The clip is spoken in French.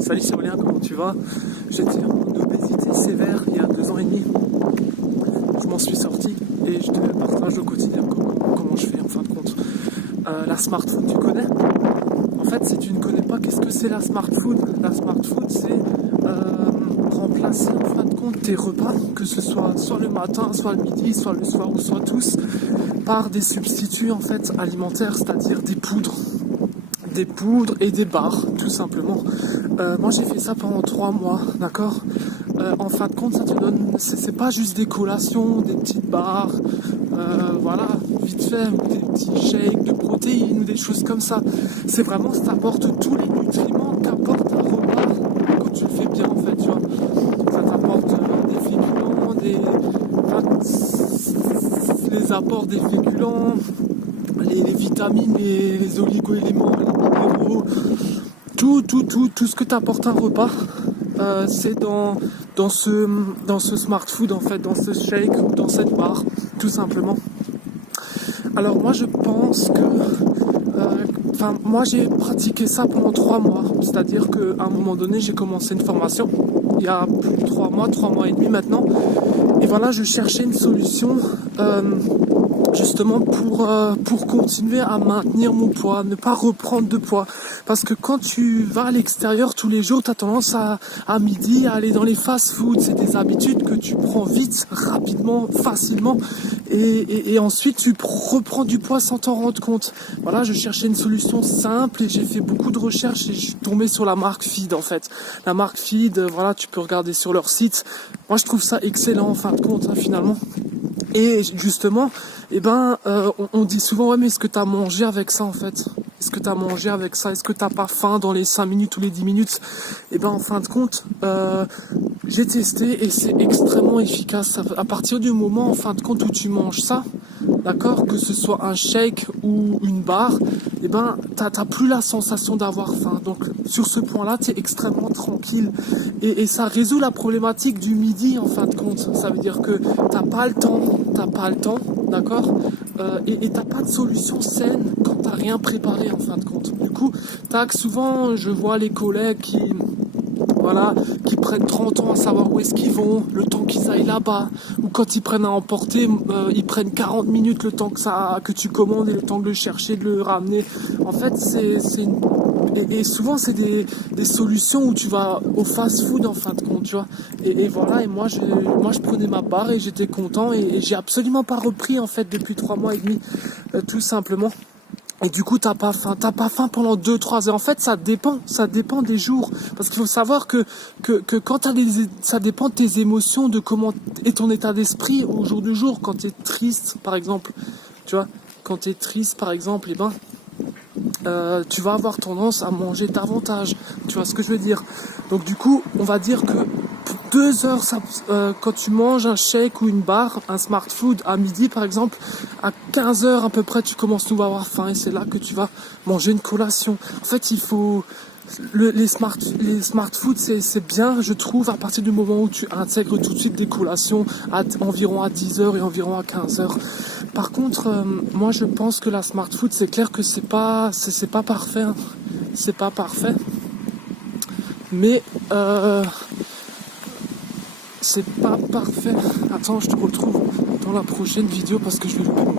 Salut Cyrulien, comment tu vas? J'étais en obésité sévère il y a 2 ans et demi. Je m'en suis sorti et je te partage au quotidien comment je fais en fin de compte. La smart food, tu connais? En fait, si tu ne connais pas, qu'est-ce que c'est la smart food? La smart food, c'est remplacer en fin de compte tes repas, que ce soit le matin, soit le midi, soit le soir ou soit tous, par des substituts en fait alimentaires, c'est-à-dire des poudres et des barres, tout simplement. Moi j'ai fait ça pendant 3 mois, d'accord. En fin de compte, ça te donne, c'est pas juste des collations, des petites barres, voilà, vite fait, ou des petits shakes de protéines ou des choses comme ça. C'est vraiment, ça t'apporte tous les nutriments qu'apporte un repas quand tu le fais bien, en fait, tu vois. Ça t'apporte des féculents, les apports des féculents, les vitamines, les oligo-éléments, les minéraux, tout ce que t'apporte un repas, c'est dans ce smart food en fait, dans ce shake ou dans cette barre, tout simplement. Alors moi je pense que, moi j'ai pratiqué ça pendant 3 mois, c'est-à-dire qu'à un moment donné j'ai commencé une formation, il y a plus de 3 mois et demi maintenant, et voilà je cherchais une solution justement pour continuer à maintenir mon poids, ne pas reprendre de poids. Parce que quand tu vas à l'extérieur tous les jours, tu as tendance à midi à aller dans les fast-foods. C'est des habitudes que tu prends vite, rapidement, facilement. Et ensuite, tu reprends du poids sans t'en rendre compte. Voilà, je cherchais une solution simple et j'ai fait beaucoup de recherches et je suis tombé sur la marque Feed en fait. La marque Feed, voilà, tu peux regarder sur leur site. Moi, je trouve ça excellent en fin de compte, hein, finalement. Et justement, on dit souvent, ouais, mais est-ce que tu as mangé avec ça en fait? Est-ce que tu as mangé avec ça? Est-ce que t'as pas faim dans les 5 minutes ou les 10 minutes? En fin de compte, j'ai testé et c'est extrêmement efficace. À partir du moment, en fin de compte, où tu manges ça, d'accord, que ce soit un shake ou une barre, t'as plus la sensation d'avoir faim. Donc, sur ce point-là, t'es extrêmement tranquille. Et ça résout la problématique du midi, en fin de compte. Ça veut dire que t'as pas le temps, d'accord, et t'as pas de solution saine quand t'as rien préparé, en fin de compte. Du coup, souvent, je vois les collègues qui prennent 30 ans à savoir où est-ce qu'ils vont, le temps qu'ils aillent là-bas, ou quand ils prennent à emporter, ils prennent 40 minutes le temps que tu commandes et le temps de le chercher, de le ramener. En fait, et souvent c'est des solutions où tu vas au fast-food en fin de compte, tu vois. Et voilà, et moi je prenais ma barre et j'étais content et j'ai absolument pas repris en fait depuis 3 mois et demi, tout simplement. Et du coup, t'as pas faim pendant 2-3 heures. En fait, ça dépend des jours. Parce qu'il faut savoir que quand ça dépend de tes émotions, de comment est ton état d'esprit au jour du jour. Quand t'es triste, par exemple, tu vois, tu vas avoir tendance à manger davantage. Tu vois ce que je veux dire? Donc du coup, on va dire que pour 2 heures, quand tu manges un shake ou une barre, un smart food à midi par exemple, à 15 heures à peu près, tu commences à avoir faim et c'est là que tu vas manger une collation. En fait, il faut... les smart food, c'est bien, je trouve, à partir du moment où tu intègres tout de suite des collations environ à 10 heures et environ à 15 heures. Par contre, moi je pense que la smart food, c'est clair que c'est pas parfait, hein. C'est pas parfait. Mais c'est pas parfait. Attends, je te retrouve dans la prochaine vidéo parce que je vais louper mon